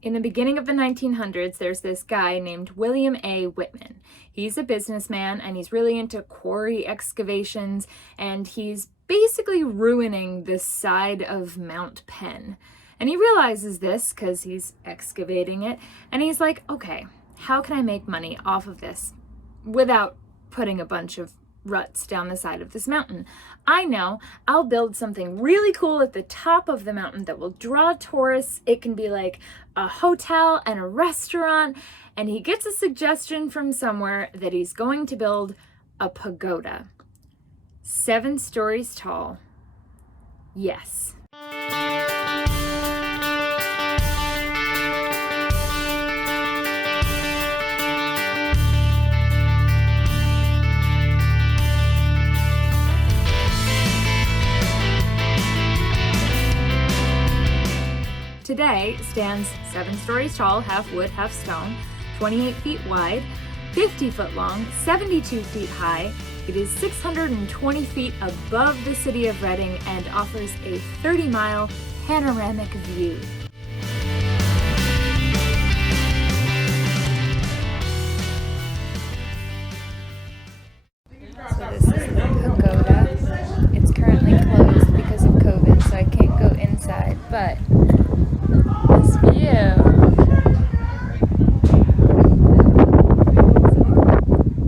in the beginning of the 1900s, there's this guy named William A. Whitman. He's a businessman and he's really into quarry excavations, and he's basically ruining this side of Mount Penn. And he realizes this because he's excavating it, and he's like, okay, how can I make money off of this without putting a bunch of ruts down the side of this mountain? I know, I'll build something really cool at the top of the mountain that will draw tourists. It can be like a hotel and a restaurant. And he gets a suggestion from somewhere that he's going to build a pagoda. 7 stories tall. Yes. Today stands 7 stories tall, half wood, half stone, 28 feet wide, 50 foot long, 72 feet high. It is 620 feet above the city of Reading and offers a 30-mile panoramic view. So this is the pagoda. It's currently closed because of COVID, so I can't go inside, but this view.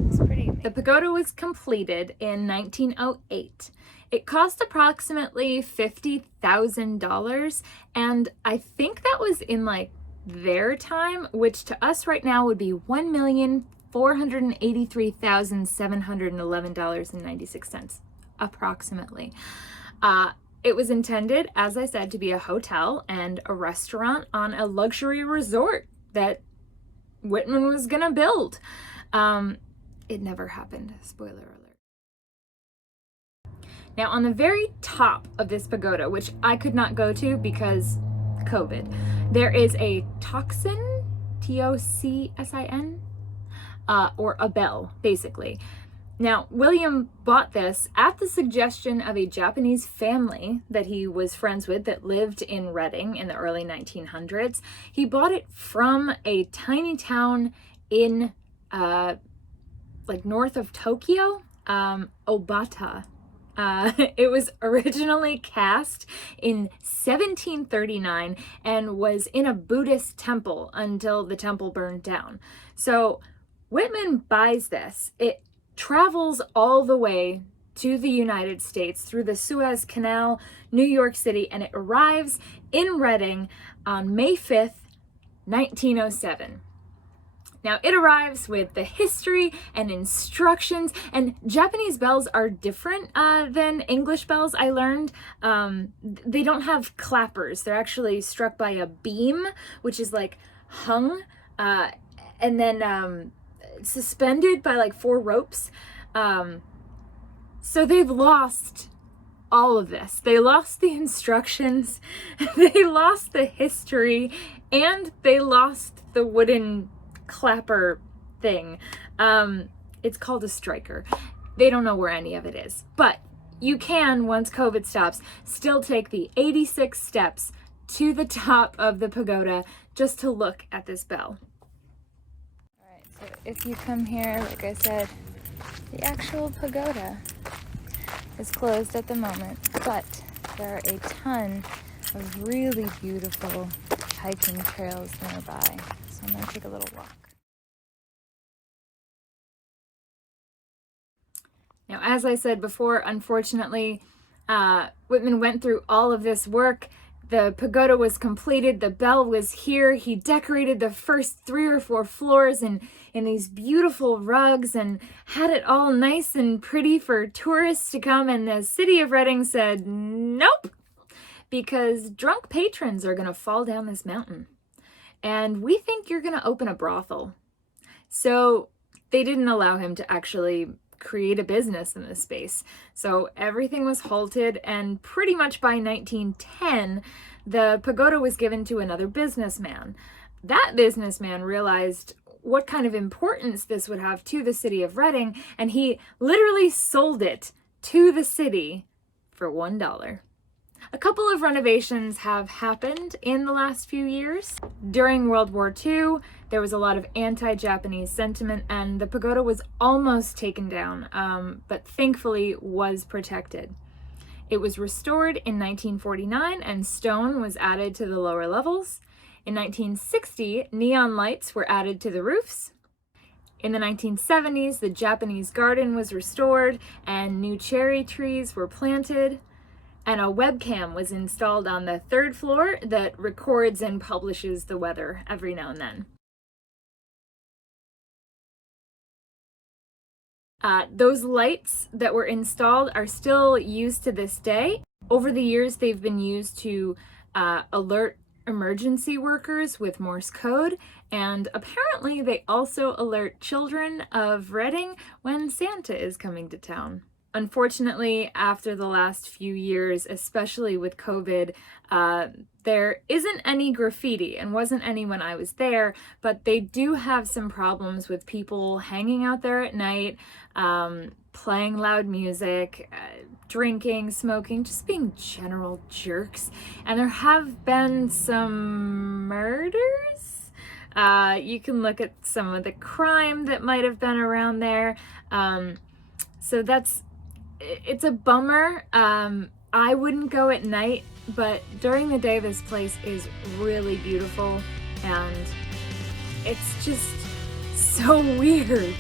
It's pretty amazing. The pagoda was completed in 1908. It cost approximately $50,000, and I think that was in like their time, which to us right now would be $1,483,711.96 approximately. It was intended, as I said, to be a hotel and a restaurant on a luxury resort that Whitman was gonna build. It never happened, spoiler alert. Now, on the very top of this pagoda, which I could not go to because COVID, there is a tocsin, T-O-C-S-I-N, or a bell, basically. Now, William bought this at the suggestion of a Japanese family that he was friends with that lived in Reading in the early 1900s. He bought it from a tiny town in like north of Tokyo, Obata. It was originally cast in 1739 and was in a Buddhist temple until the temple burned down. So Whitman buys this. It travels all the way to the United States through the Suez Canal, New York City, and it arrives in Reading on May 5th, 1907. Now, it arrives with the history and instructions, and Japanese bells are different than English bells, I learned. They don't have clappers. They're actually struck by a beam, which is like hung, and then suspended by like 4 ropes. So they've lost all of this. They lost the instructions, they lost the history, and they lost the wooden clapper thing. It's called a striker. They don't know where any of it is, but you can, once COVID stops, still take the 86 steps to the top of the pagoda just to look at this bell. Alright, so if you come here, like I said, the actual pagoda is closed at the moment, but there are a ton of really beautiful hiking trails nearby. So I'm going to take a little walk. Now, as I said before, unfortunately, Whitman went through all of this work. The pagoda was completed. The bell was here. He decorated the first 3 or 4 floors in these beautiful rugs and had it all nice and pretty for tourists to come. And the city of Reading said, nope, because drunk patrons are going to fall down this mountain. And we think you're going to open a brothel. So they didn't allow him to actually create a business in this space. So everything was halted, and pretty much by 1910, the pagoda was given to another businessman. That businessman realized what kind of importance this would have to the city of Reading, and he literally sold it to the city for $1. A couple of renovations have happened in the last few years. During World War II, there was a lot of anti-Japanese sentiment, and the pagoda was almost taken down, but thankfully was protected. It was restored in 1949, and stone was added to the lower levels. In 1960, neon lights were added to the roofs. In the 1970s, the Japanese garden was restored, and new cherry trees were planted. And a webcam was installed on the 3rd floor that records and publishes the weather every now and then. Those lights that were installed are still used to this day. Over the years, they've been used to alert emergency workers with Morse code, and apparently they also alert children of Reading when Santa is coming to town. Unfortunately, after the last few years, especially with COVID, there isn't any graffiti, and wasn't any when I was there, but they do have some problems with people hanging out there at night, playing loud music, drinking, smoking, just being general jerks. And there have been some murders. You can look at some of the crime that might have been around there. So it's a bummer. I wouldn't go at night, but during the day this place is really beautiful, and it's just so weird.